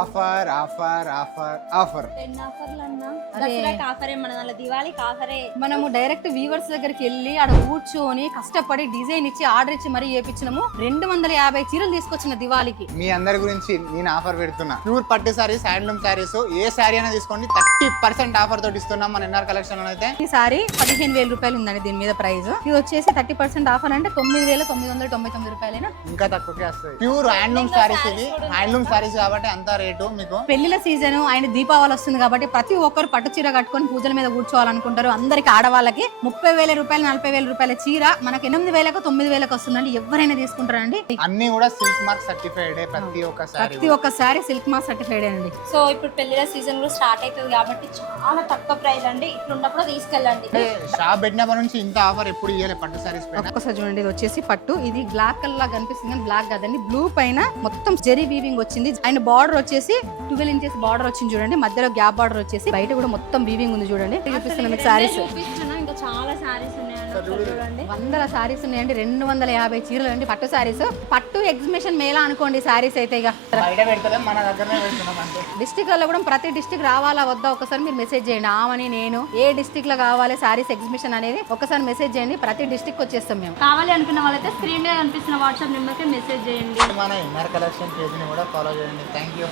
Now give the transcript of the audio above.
Offer offer offer offer 10 ఆఫర్లు అన్నా దసరాకి ఆఫరే మన దాంట్లో దివాళీకి ఆఫరే. మనము డైరెక్ట్ వీవర్స్ దగ్గరికి వెళ్ళి ఆడ కూర్చొని కష్టపడి డిజైన్ ఇచ్చి ఆర్డర్ ఇచ్చి మరీ చేపించినాము. 250 చీరలు తీసుకొచ్చిన దివాళీకి. మీ అందరి గురించి నేను ఆఫర్ పెడుతున్నా. ప్యూర్ పట్టు సారీస్, హ్యాండ్లూమ్ సారీస్, ఏ సారీ అయినా తీసుకోండి 30% ఆఫర్ తోటి ఇస్తున్నాం మన ఎన్ఆర్ కలెక్షన్ అయితే. ఈ సారీ 15,000 రూపాయలు ఉందండి దీని మీద ప్రైస్. ఇది వచ్చేసి 30% ఆఫర్ అంటే 9,999 రూపాయలేనా, ఇంకా తక్కువకే వస్తుంది. ప్యూర్ హ్యాండ్లూమ్ సారీస్, ఇది హ్యాండ్లూమ్ సారీస్ కాబట్టి అంత రేటు. మీకు పెళ్లిల సీజన్ అండ్ దీపావళి వస్తుంది కాబట్టి ప్రతి ఒక్కరు పట్టు చీర కట్టుకొని పూజల మీద కూర్చోవాలనుకుంటారు. అందరికి ఆడవాళ్ళకి 30,000 రూపాయలు 40,000 రూపాయల చీర మనకి 8,000కు 9,000కు వస్తుందండి. ఎవరైనా తీసుకుంటారండి. అన్ని కూడా సిల్క్ మార్క్ సర్టిఫైడ్. ప్రతి ఒక్క సారీ సిల్క్ మార్క్ సర్టిఫైడ్ అండి. సో ఇప్పుడు పెళ్లిల సీజన్ కూడా స్టార్ట్ అవుతుంది కాబట్టి చాలా తక్కువ ప్రైస్ అండి. ఇట్లున్నప్పుడు తీసుకెళ్ళండి. షాప్ పెట్టినప్పటి నుంచి ఇంత ఆఫర్ ఎప్పుడు ఇవ్వలేదు పట్టు సారీస్ పైన. ఒక్కసారి చూడండి, ఇది వచ్చేసి పట్టు. ఇది బ్లాక్ కలర్ లా కనిపిస్తుంది కానీ బ్లాక్ కాదండి, బ్లూ పైన మొత్తం జెరీ వీవింగ్ వచ్చింది. అండ్ బార్డర్ వచ్చేసి 12 ఇంచెస్ బార్డర్ వచ్చింది చూడండి. మధ్యలో గ్యాప్ బార్డర్ వచ్చేసి బయట కూడా మొత్తం వీవింగ్ ఉంది చూడండి. చూపిస్తున్నా మీకు సారీస్. ఇంకా చాలా సారీస్ ఉన్నాయండి చూడండి. 100 సారీస్ ఉన్నాయండి. 250 చీరలు అండి పట్టు సారీస్. పట్టు ఎగ్జిబిషన్ మేళా అనుకోండి సారీస్ అయితే. ఇక బయట పెడతలే, మన దగ్గరనే పెడుతున్నాం అంతే. డిస్ట్రిక్ట్ లలో కూడా ప్రతి డిస్ట్రిక్ట్ రావాలా వద్దా ఒకసారి మీరు మెసేజ్ చేయండి. ఆమని నేను ఏ డిస్ట్రిక్ట్ లో కావాలి సారీస్ ఎగ్జిబిషన్ అనేది ఒకసారి మెసేజ్ చేయండి. ప్రతి డిస్ట్రిక్ట్ వచ్చేస్తాం మేము. కావాలి అనుకున్న వాళ్ళైతే స్క్రీన్ మీద కనిపిస్తున్న వాట్సాప్ నెంబర్కి మెసేజ్ చేయండి. మన ఎన్ఆర్ కలెక్షన్ పేజ్ ని కూడా ఫాలో చేయండి. Thank you.